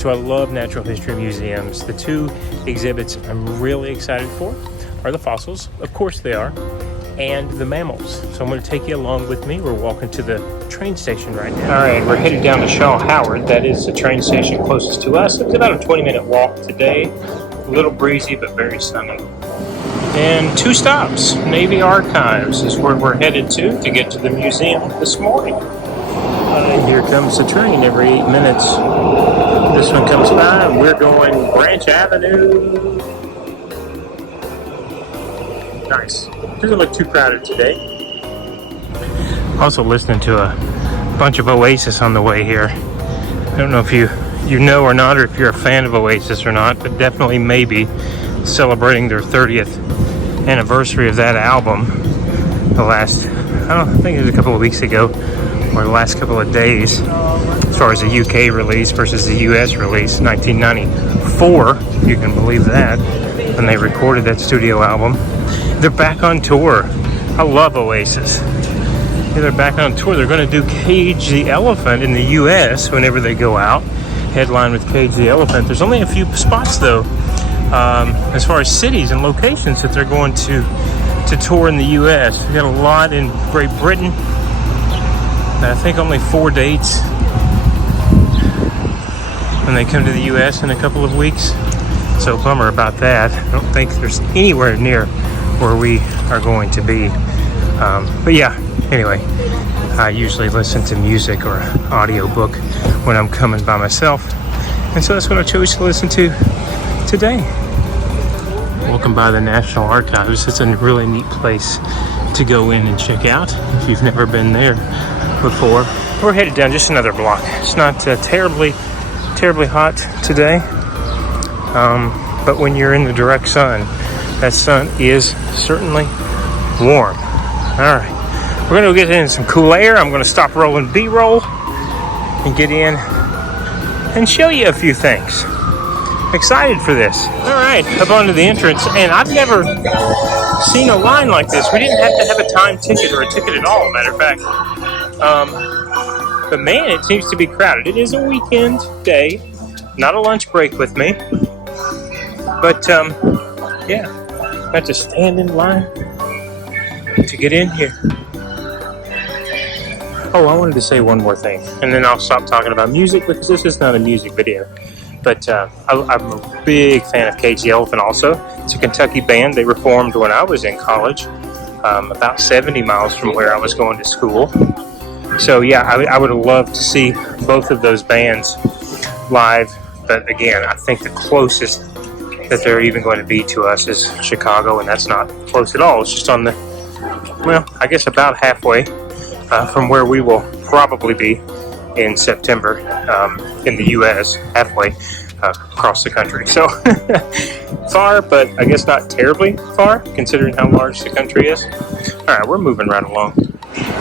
So I love natural history museums. The two exhibits I'm really excited for are the fossils, of course they are, and the mammals. So I'm going to take you along with me. We're walking to the train station right now. All right, we're headed down to Shaw Howard. That is the train station closest to us. It's about a 20-minute walk today. A little breezy, but very sunny. And 2 stops. Navy Archives is where we're headed to get to the museum this morning. And here comes the train every 8 minutes. This one comes by, and we're going Branch Avenue. Nice. Doesn't look too crowded today. Also listening to a bunch of Oasis on the way here. I don't know if you know or not, or if you're a fan of Oasis or not, but definitely maybe celebrating their 30th anniversary of that album. I think it was a couple of weeks ago, or the last couple of days, as far as the UK release versus the US release, 1994, if you can believe that, when they recorded that studio album. They're back on tour. I love Oasis. Yeah, they're back on tour. They're going to do Cage the Elephant in the US whenever they go out. Headline with Cage the Elephant. There's only a few spots though, as far as cities and locations that they're going to tour in the US. We've got a lot in Great Britain. I think only 4 dates when they come to the US in a couple of weeks. So bummer about that. I don't think there's anywhere near where we are going to be. But yeah, anyway, I usually listen to music or audiobook when I'm coming by myself. And so that's what I chose to listen to today. Welcome by the National Archives. It's a really neat place to go in and check out if you've never been there before. We're headed down just another block. It's not terribly hot today, but when you're in the direct sun, that sun is certainly warm. All right, we're gonna get in some cool air. I'm gonna stop rolling B-roll and get in and show you a few things. Excited for this. All right, up onto the entrance, and I've never seen a line like this. We didn't have to have a time ticket or a ticket at all, matter of fact. But man, it seems to be crowded. It is a weekend day, not a lunch break with me. But yeah, I have to stand in line to get in here. Oh, I wanted to say one more thing, and then I'll stop talking about music because this is not a music video. But I'm a big fan of Cage the Elephant also. It's a Kentucky band. They were formed when I was in college, about 70 miles from where I was going to school. So yeah, I would have loved to see both of those bands live. But again, I think the closest that they're even going to be to us is Chicago, and that's not close at all. It's just on the, well, I guess about halfway from where we will probably be in September in the U.S., halfway across the country. So far, but I guess not terribly far, considering how large the country is. All right, we're moving right along.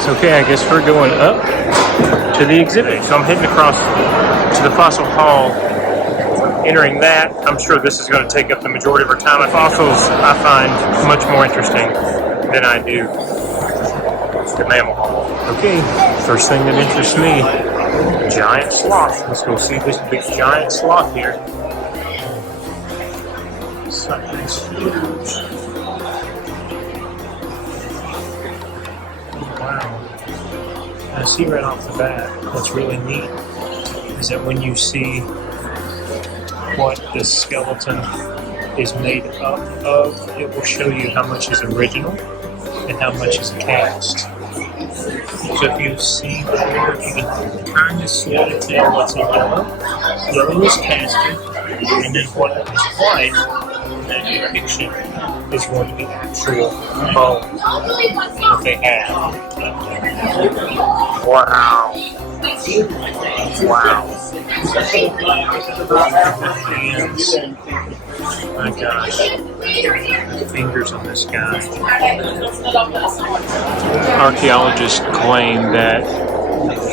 So, okay, I guess we're going up to the exhibit. So I'm heading across to the Fossil Hall, entering that. I'm sure this is going to take up the majority of our time. Fossils I find much more interesting than I do the Mammal Hall. Okay, first thing that interests me, giant sloth. Let's go see this big giant sloth here. Something's huge. Wow. I see right off the bat, what's really neat is that when you see what this skeleton is made up of, it will show you how much is original and how much is cast. So if you see there, you can kind of sort of tell what's in yellow. Yellow is casted, and then what is white in that depiction is going to be actual bone that they have. Wow. Wow. Hands. My gosh. The fingers on this guy. Archaeologists claim that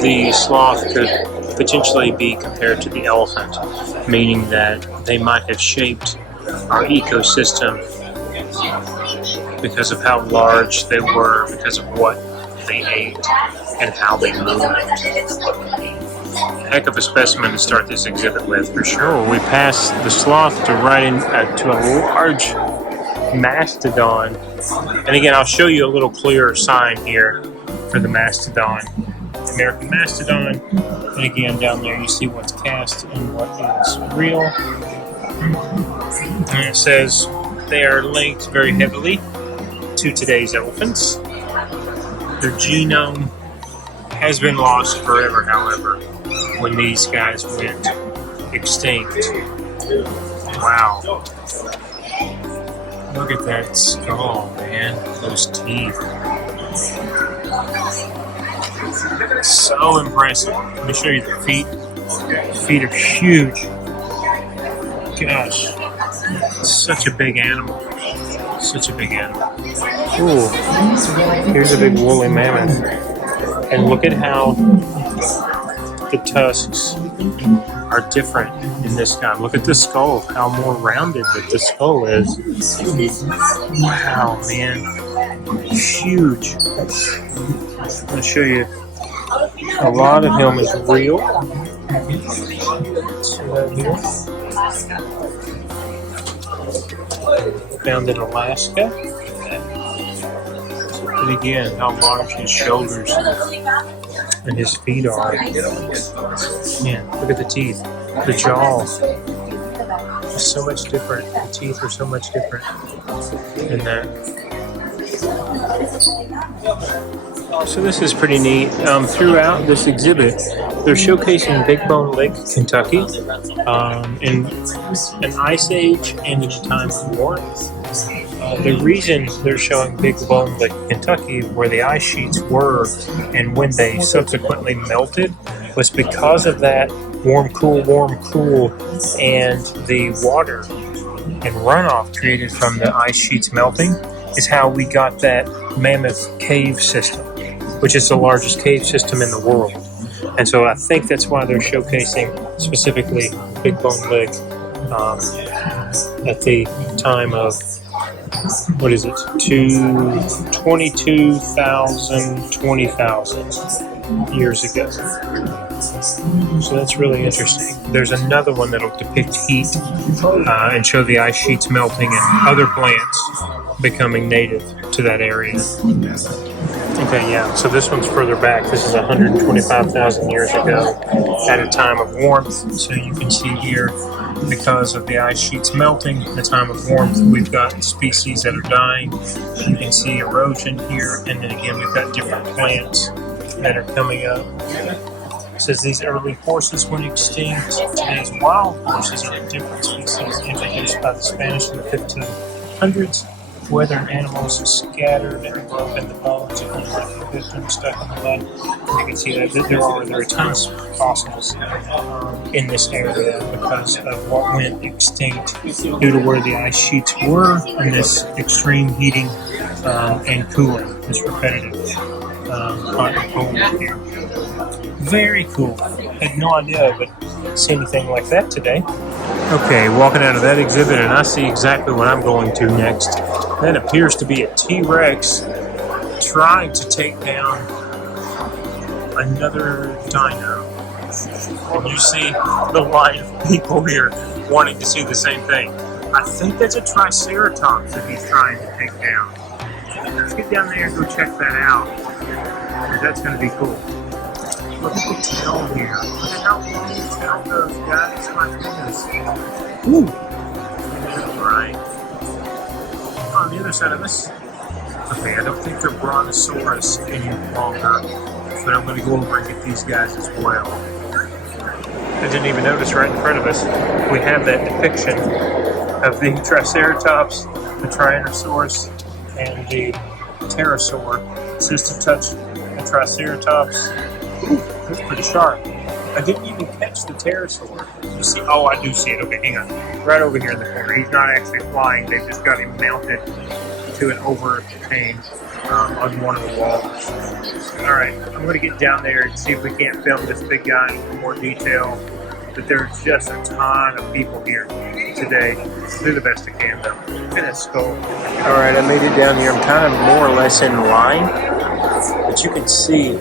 the sloth could potentially be compared to the elephant, meaning that they might have shaped our ecosystem because of how large they were, because of what they ate, and how they moved. Heck of a specimen to start this exhibit with, for sure. We passed the sloth to right into a large mastodon. And again, I'll show you a little clearer sign here for the mastodon. American mastodon. And again, down there you see what's cast and what is real. And it says they are linked very heavily to today's elephants. Their genome has been lost forever, however, when these guys went extinct. Wow. Look at that skull, man. Those teeth. So impressive. Let me show you the feet. The feet are huge. Gosh. Such a big animal. Such a big animal. Ooh. Here's a big woolly mammoth. And look at how the tusks are different in this guy. Look at the skull, how more rounded that the skull is. Wow, man. Huge. I'll show you. A lot of him is real. See that here? Found in Alaska. But again, how large his shoulders and his feet are. Man, look at the teeth. The jaw is so much different. The teeth are so much different in that. So this is pretty neat. Throughout this exhibit, they're showcasing Big Bone Lake, Kentucky, in an ice age and in a time of warmth. The reason they're showing Big Bone Lake, Kentucky, where the ice sheets were and when they subsequently melted, was because of that warm, cool, and the water and runoff created from the ice sheets melting is how we got that mammoth cave system, which is the largest cave system in the world. And so I think that's why they're showcasing specifically Big Bone Lake at the time of, what is it, 20,000 years ago. So that's really interesting. There's another one that'll depict heat and show the ice sheets melting and other plants becoming native to that area. Okay, yeah, so this one's further back. This is 125,000 years ago at a time of warmth. So you can see here, because of the ice sheets melting, the time of warmth, we've got species that are dying. You can see erosion here, and then again, we've got different plants that are coming up. It says these early horses went extinct. Today's wild horses are a different species introduced by the Spanish in the 1500s. Whether animals scattered and broken the bones of unlucky victims stuck in the mud. You can see that there are tons of fossils in this area because of what went extinct due to where the ice sheets were and this extreme heating and cooling, this repetitive hot and cold here. Very cool. Had no idea I would see anything like that today. Okay, walking out of that exhibit, and I see exactly what I'm going to next. That appears to be a T-Rex trying to take down another dino. And you see the line of people here wanting to see the same thing. I think that's a Triceratops that he's trying to take down. Let's get down there and go check that out. That's going to be cool. Look at the tail here. Look at how long the tail goes, guys. My goodness. Woo! Alright. On the other side of this. Okay, I don't think they're Brontosaurus any longer. But I'm going to go over and get these guys as well. I didn't even notice right in front of us. We have that depiction of the Triceratops, the Tyrannosaurus, and the Pterosaur. It says to touch the Triceratops. That's pretty sharp. I didn't even catch the pterosaur. You see? Oh, I do see it. Okay, hang on. Right over here in the corner. He's not actually flying. They've just got him mounted to an overhang on one of the walls. All right, I'm going to get down there and see if we can't film this big guy in more detail. But there's just a ton of people here today. Do the best I can, though. Look at that skull. All right, I made it down here. I'm kind of more or less in line, but you can see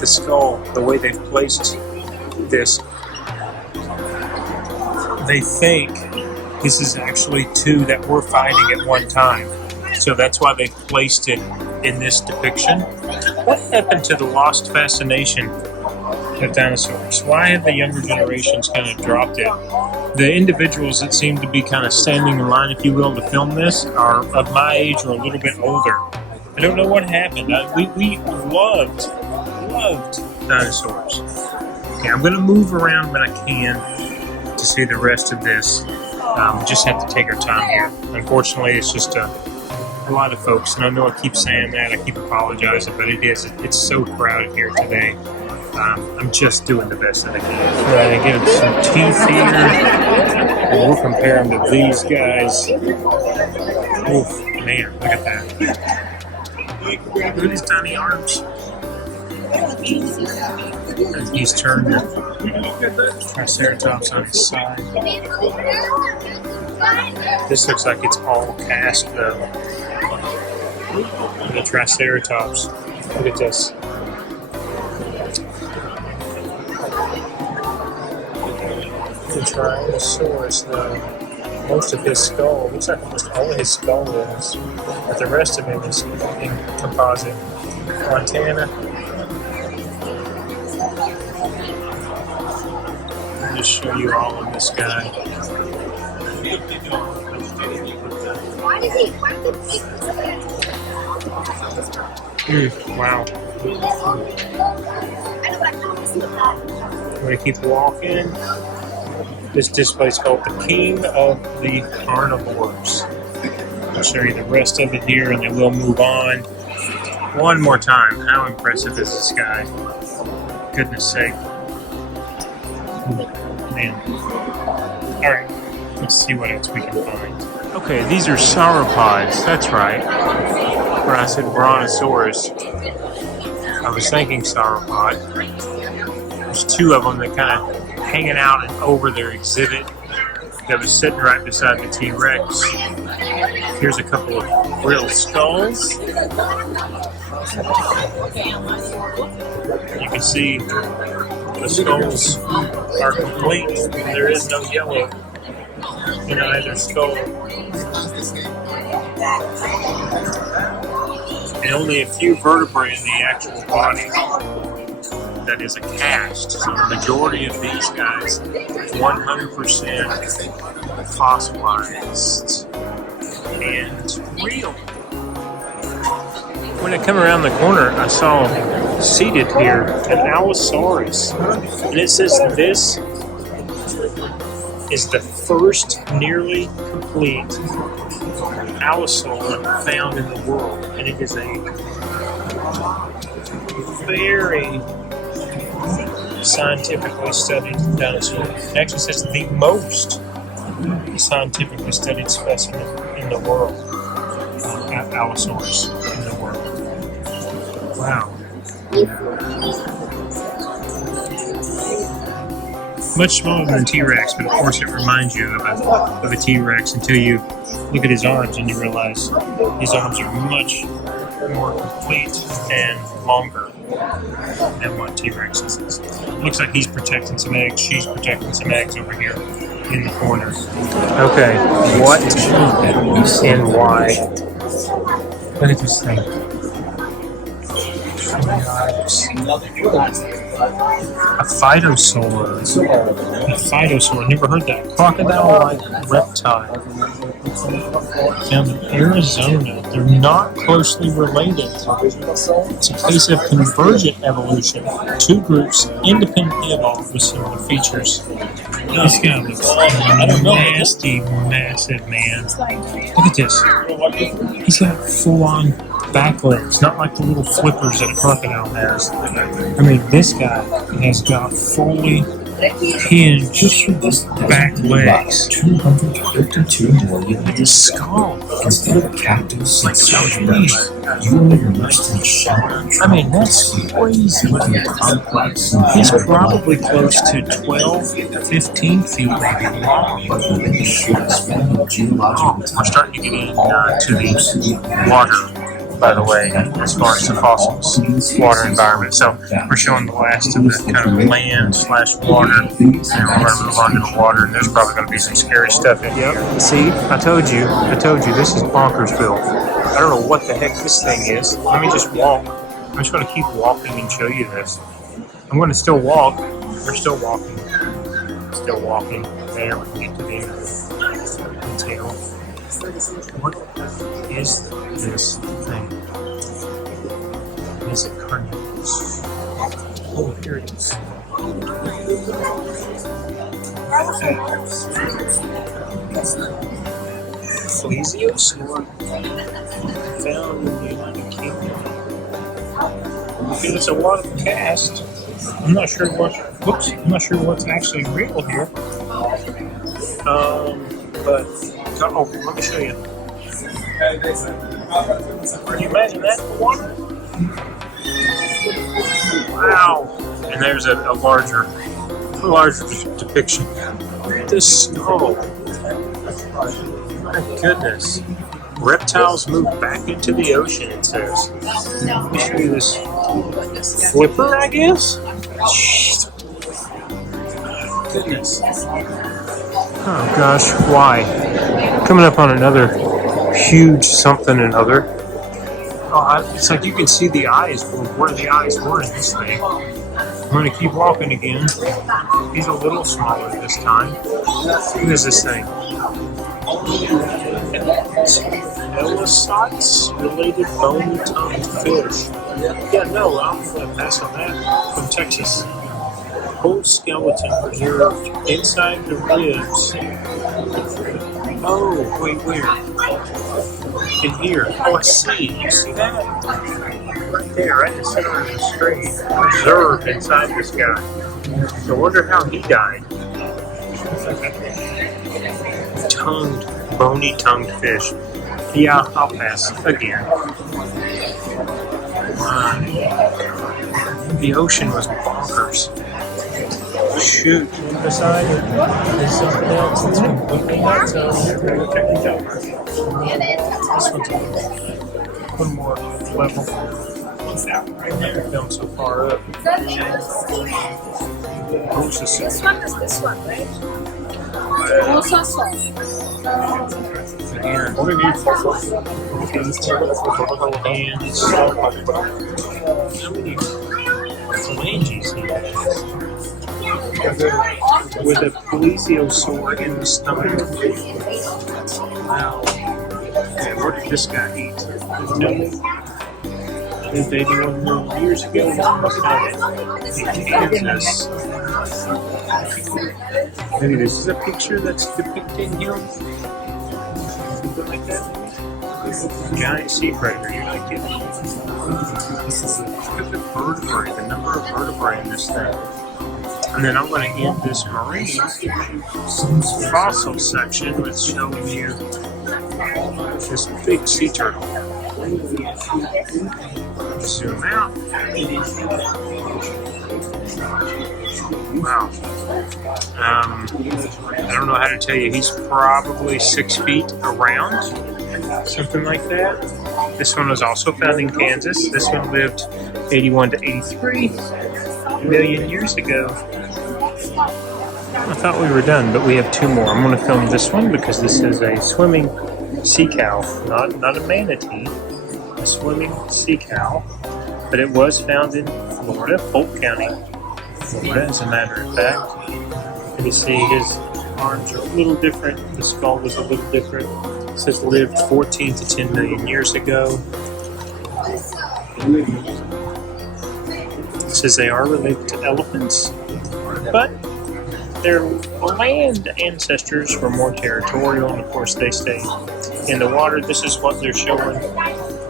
the skull, the way they've placed this, they think this is actually two that were fighting at one time. So that's why they placed it in this depiction. What happened to the lost fascination of dinosaurs? Why have the younger generations kind of dropped it? The individuals that seem to be kind of standing in line, if you will, to film this are of my age or a little bit older. I don't know what happened. We loved dinosaurs. Okay, I'm going to move around when I can to see the rest of this. We just have to take our time here. Unfortunately, it's just a lot of folks, and I know I keep saying that, I keep apologizing, but it's so crowded here today. I'm just doing the best that I can. Right, I get some teeth here, and we'll compare them to these guys. Oof, man, look at that. Look at his tiny arms. And he's turned the Triceratops on his side. This looks like it's all cast though. The Triceratops. Look at this. The Tyrannosaurus though. Most of his skull, looks like almost all of his skull is, but the rest of him is in composite. Montana. I'll just show you all of this guy. Wow. I'm going to keep walking. This display is called the King of the Carnivores. I'll show you the rest of it here and then we'll move on. One more time. How impressive is this guy? Goodness sake. Man. Alright. Let's see what else we can find. Okay, these are sauropods. That's right. When I said brontosaurus, I was thinking sauropod. There's two of them that kind of hanging out and over their exhibit that was sitting right beside the T-Rex. Here's a couple of real skulls. You can see the skulls are complete. There is no yellow in either skull. And only a few vertebrae in the actual body that is a cast. So the majority of these guys, 100% fossilized and real. When I come around the corner, I saw seated here an Allosaurus. And it says this is the first nearly complete allosaur found in the world. And it is a very scientifically studied dinosaur. It actually says the most scientifically studied specimen in the world. Allosaurus in the world. Wow. Much smaller than a T-Rex, but of course it reminds you of a T-Rex until you look at his arms and you realize his arms are much more complete and longer than what T-Rex's is. Looks like he's protecting some eggs. She's protecting some eggs over here in the corner. Okay, what and why? Look at this thing. A phytosaur. A phytosaur. Never heard that. Crocodile-like reptile. Found in Arizona. They're not closely related. It's a case of convergent evolution. Two groups independently evolved with similar features. This guy looks nasty, massive, man. Look at this. He's got full-on back legs, not like the little flippers that a crocodile has. I mean, this guy has got fully hinged back legs. 252 million. Look at his skull. Instead of cactus, Like you so are immersed in a shell. I mean, that's crazy. Complex. He's probably close to 12, 15 feet maybe long. But within the short span of geological We're time, starting to get into the water. by the way, as far as the fossils, water environment. So we're showing the last of the kind of land slash water, and we're going to move on to the water, and there's probably going to be some scary stuff in here. See, I told you, this is Bonkersville. I don't know what the heck this thing is. Let me just walk. I'm just going to keep walking and show you this. I'm going to still walk. We're still walking. Still walking. There, we can get to the end of the detail. What is this thing? Is it carnivorous? Oh, here it is. Plesiosaur found in the United Kingdom. It's a water cast. I'm not sure what's actually real here. But let me show you. Can you imagine that in the water? Wow! And there's a larger depiction. The skull. My goodness. Reptiles move back into the ocean, it says. Let me show you this flipper, I guess? Goodness. Oh gosh, why? Coming up on another huge something another. Oh, it's like you can see the eyes, where the eyes were in this thing. I'm going to keep walking again. He's a little smaller this time. What is this thing? Ellisots related bone-tongued fish. Yeah, no, I'm going to pass on that. From Texas. Whole skeleton preserved inside the ribs. Oh, wait, where? In here. Oh, I see. You see that? Right there, right in the center of the screen. Preserved inside this guy. I wonder how he died. Bony tongued fish. Yeah, I'll pass again. The ocean was bonkers. Shoot. Beside it, there's something else that's completely nuts. Check these out. This one's one more level. Right there, going so far up. This one is this one, right? And how many phalanges he has? With a plesiosaur in the stomach. Wow. And what did this guy eat? Lived 81 million years ago. In Kansas. Maybe this is a picture that's depicting him. Something like that. Giant sea predator, you like it. Look at the vertebrae, the number of vertebrae in this thing. And then I'm going to end this marine fossil section with showing you this big sea turtle. Zoom out. Wow. I don't know how to tell you. He's probably 6 feet around, something like that. This one was also found in Kansas. This one lived 81 to 83 million years ago. I thought we were done, but we have 2 more. I'm going to film this one because this is a swimming sea cow, not a manatee, a swimming sea cow. But it was found in Florida, Polk County, Florida, as a matter of fact. And you see his arms are a little different. The skull was a little different. It says lived 14 to 10 million years ago. It says they are related to elephants, but their land ancestors were more territorial, and of course they stayed in the water. This is what they're showing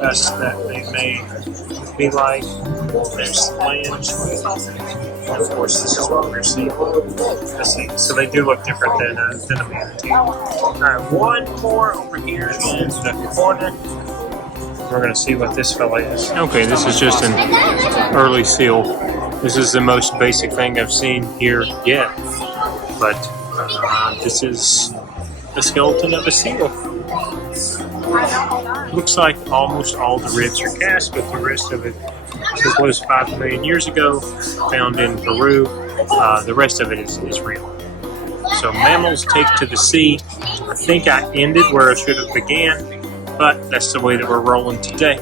us that they may be like. There's land, and of course this is what we're seeing. So they do look different than a manatee. Alright, one more over here in the corner. We're going to see what this fella is. Okay, this is just an early seal. This is the most basic thing I've seen here yet. But this is the skeleton of a seal. Looks like almost all the ribs are cast, but the rest of it was 5 million years ago, found in Peru. The rest of it is real. So mammals take to the sea. I think I ended where I should have began, but that's the way that we're rolling today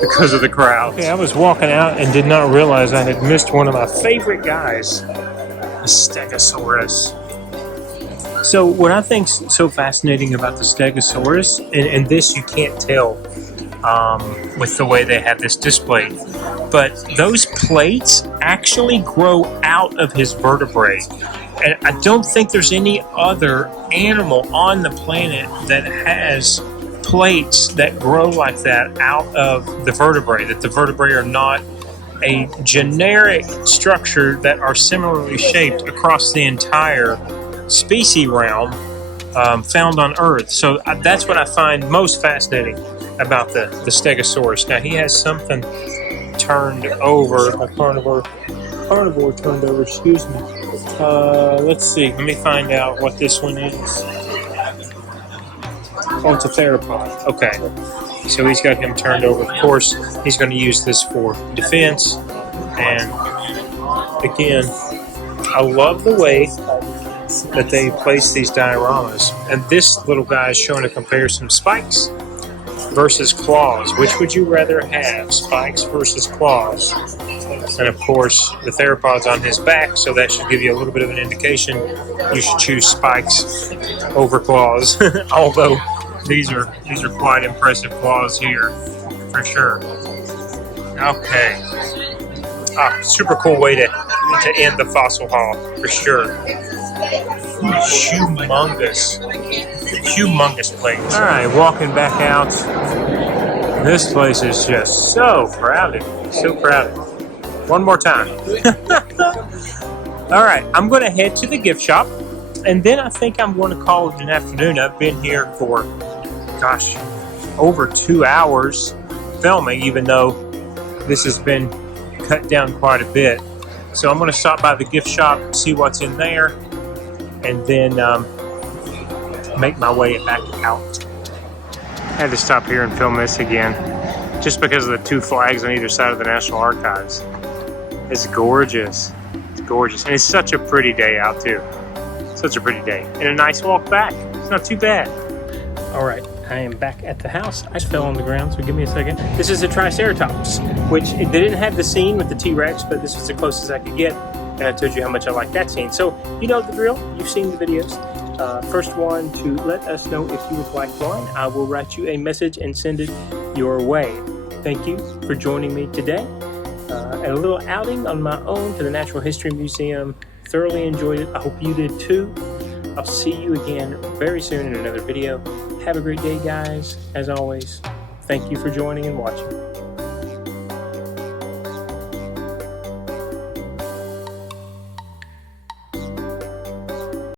because of the crowd. Okay, I was walking out and did not realize I had missed one of my favorite guys, the Stegosaurus. So what I think's so fascinating about the Stegosaurus, and this you can't tell with the way they have this displayed, but those plates actually grow out of his vertebrae. And I don't think there's any other animal on the planet that has plates that grow like that out of the vertebrae, that the vertebrae are not a generic structure that are similarly shaped across the entire species realm found on Earth. So that's what I find most fascinating about the Stegosaurus. Now he has something turned over, a carnivore turned over, excuse me. Let's see, let me find out what this one is. Oh, it's a theropod. Okay, so he's got him turned over. Of course, he's going to use this for defense. And again, I love the way that they place these dioramas. And this little guy is showing a comparison of spikes versus claws. Which would you rather have, spikes versus claws? And of course, the theropod's on his back, so that should give you a little bit of an indication you should choose spikes over claws. Although these are quite impressive claws here, for sure. Okay. Super cool way to end the fossil haul, for sure. Humongous place. All right, walking back out. This place is just so crowded, so crowded. One more time. All right, I'm going to head to the gift shop, and then I think I'm going to call it an afternoon. I've been here for, gosh, over 2 hours filming, even though this has been cut down quite a bit. So I'm going to stop by the gift shop, see what's in there, and then make my way back out. I had to stop here and film this again, just because of the 2 flags on either side of the National Archives. It's gorgeous. It's gorgeous. And it's such a pretty day out, too. Such a pretty day. And a nice walk back. It's not too bad. All right. I am back at the house. I just fell on the ground, so give me a second. This is a Triceratops, which they didn't have the scene with the T-Rex, but this was the closest I could get. And I told you how much I like that scene. So you know the drill. You've seen the videos. First one to let us know if you would like one. I will write you a message and send it your way. Thank you for joining me today. And a little outing on my own to the Natural History Museum. Thoroughly enjoyed it. I hope you did too. I'll see you again very soon in another video. Have a great day, guys. As always, thank you for joining and watching.